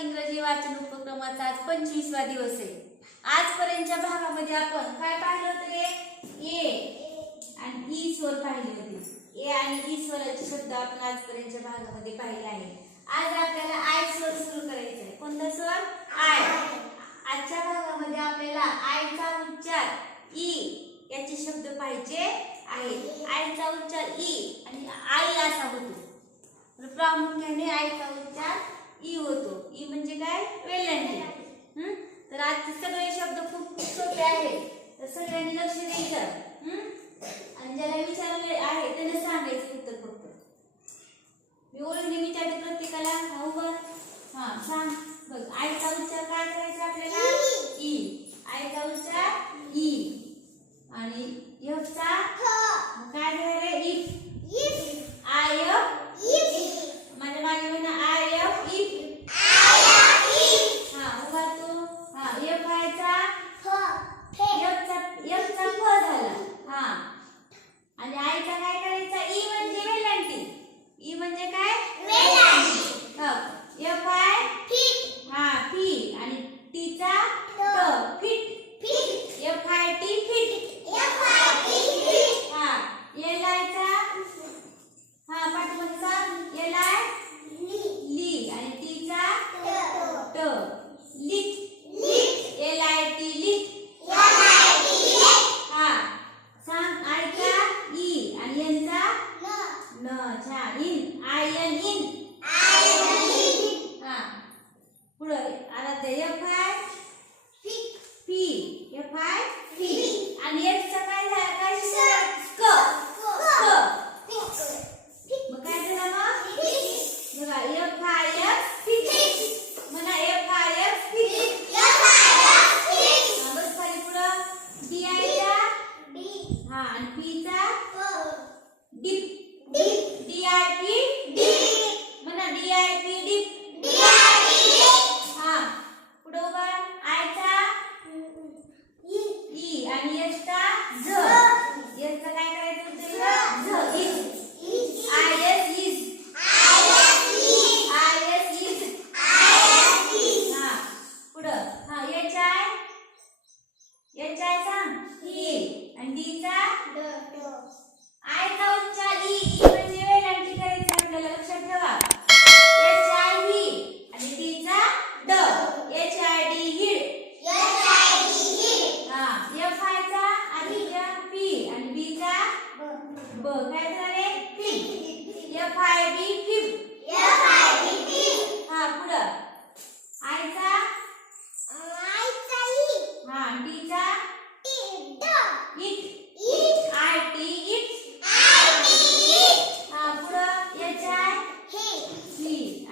इंग्रजी वाचन उपक्रमाचा आज पंचवीसवा दिवस आहे. आजपर्यंतच्या भागामध्ये आपण काय पाहिलं होतं ए. आणि ई स्वर पाहिले होते. ए आणि ई स्वराचे शब्द आपण आजपर्यंतच्या भागामध्ये पाहिले आहे. आज आपल्याला आय स्वर सुरू करायचे आहे. कोणता स्वर? आय. आजच्या भागामध्ये आपल्याला आयचा उच्चार ई याचे शब्द पाहिजे आहे आयचा उच्चार ई आणि आई असा होतो. प्रामुख्याने आयचा उच्चार ई होतो. ई म्हणजे काय? वेलांटी. तर आजचे सगळे शब्द खूप खूप सोपे आहेत. तर सगळ्यांनी लक्ष द्यायचं आणि ज्याला विचार आहे त्यांना सांगायचं उत्तर फक्त. मी ओळखली विचारते प्रत्येकाला. हा उभा. हा सांग. बघ आईचा उच्चार काय करायचा? फाय थ्री आणि एट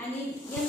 你你。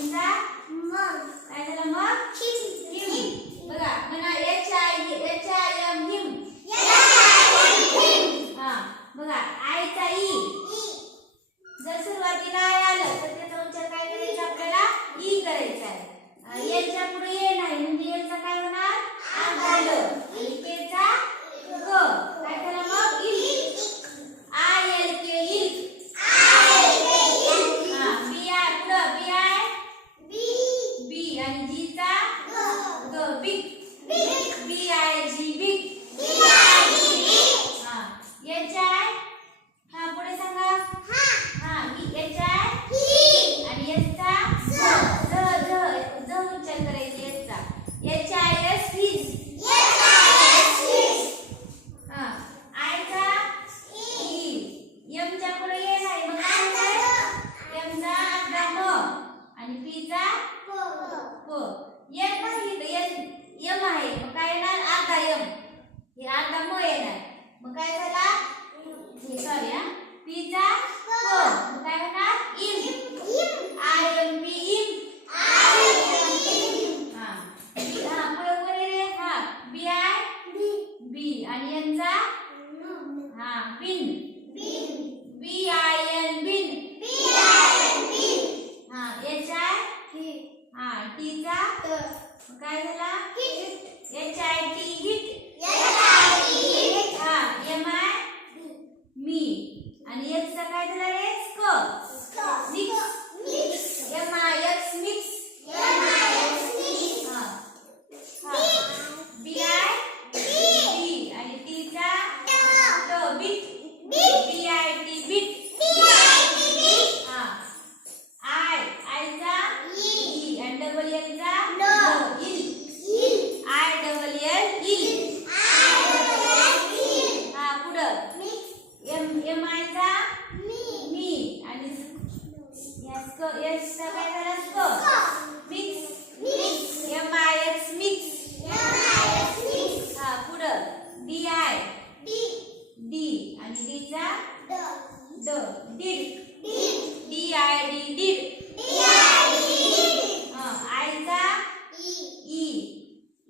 काय झाला? Hit H I T hit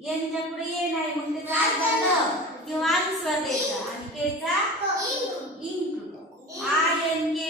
यांच्याकडे येणार मग त्याचं आज झालं किंवा आन्सर द्यायचा आणि त्याचा इंक्लूड आय एन के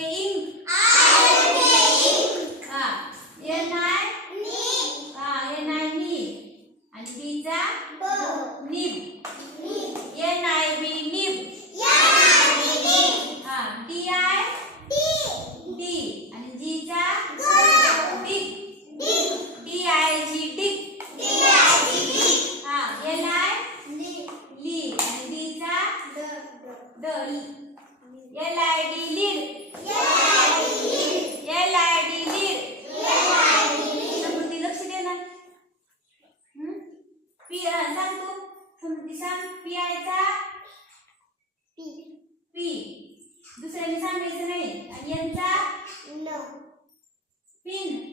सांग पी. आयचा पी. पी दुसऱ्याने नाही. आणि यांचा? न. पिन.